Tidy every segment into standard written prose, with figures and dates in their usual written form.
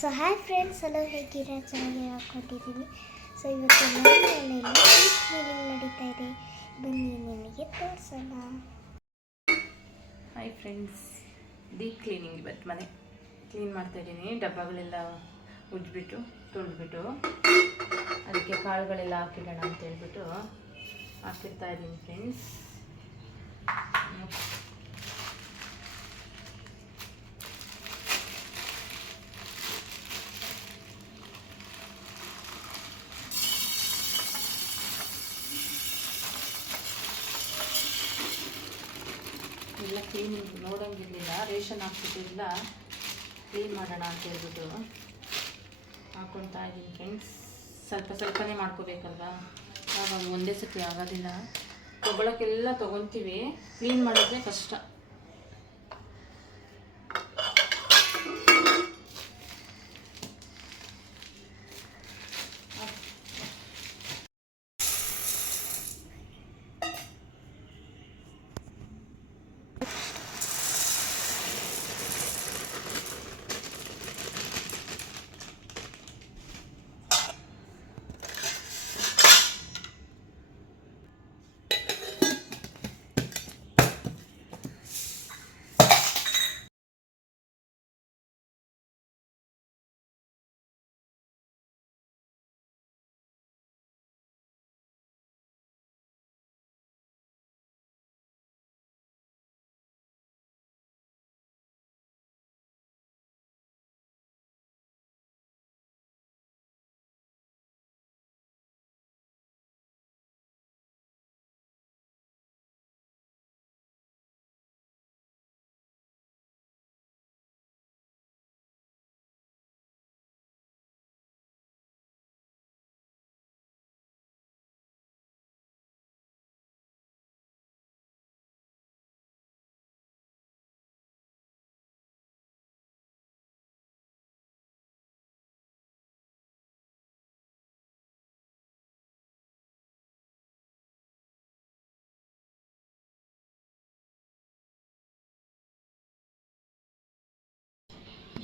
So hi friends, hello, ಹೇಗಿರ? ಚೆನ್ನಾಗಿ ಹಾಕ್ಕೊಂಡಿದ್ದೀನಿ. ಸೊ ಇವತ್ತು ನನ್ನ ಮನೆಯಲ್ಲಿ ಡೀಪ್ ಕ್ಲೀನಿಂಗ್ ನಡೀತಾ ಇದೆ. ಬನ್ನಿ ನಿಮಗೆ ತೋರಿಸೋಣ. Hi friends, deep cleaning. ಇವತ್ತು ಮನೆ ಕ್ಲೀನ್ ಮಾಡ್ತಾಯಿದ್ದೀನಿ. ಡಬ್ಬಗಳೆಲ್ಲ ಉಜ್ಬಿಟ್ಟು ತೊಳೆದ್ಬಿಟ್ಟು ಅದಕ್ಕೆ ಕಾಳುಗಳೆಲ್ಲ ಹಾಕಿಡೋಣ ಅಂತ ಹೇಳ್ಬಿಟ್ಟು ಹಾಕಿರ್ತಾ ಇದ್ದೀನಿ ಫ್ರೆಂಡ್ಸ್. ಎಲ್ಲ ಕ್ಲೀನಿಂಗ್ ನೋಡೋಂಗಿರಲಿಲ್ಲ, ರೇಷನ್ ಹಾಕ್ಬಿಟ್ಟಿಲ್ಲ, ಕ್ಲೀನ್ ಮಾಡೋಣ ಅಂತ ಹೇಳ್ಬಿಟ್ಟು ಹಾಕ್ಕೊಳ್ತಾ ಇದ್ದೀನಿ ಫ್ರೆಂಡ್ಸ್. ಸ್ವಲ್ಪ ಸ್ವಲ್ಪನೇ ಮಾಡ್ಕೋಬೇಕಲ್ವಾ, ಆವಾಗ ಒಂದೇ ಸತಿ ಆಗೋದಿಲ್ಲ. ತೊಗೊಳಕ್ಕೆಲ್ಲ ತೊಗೊತೀವಿ, ಕ್ಲೀನ್ ಮಾಡೋದೇ ಕಷ್ಟ.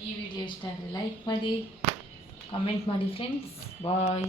ಈ ವಿಡಿಯೋ ಇಷ್ಟ ಆದರೆ ಲೈಕ್ ಮಾಡಿ, ಕಮೆಂಟ್ ಮಾಡಿ ಫ್ರೆಂಡ್ಸ್. ಬಾಯ್.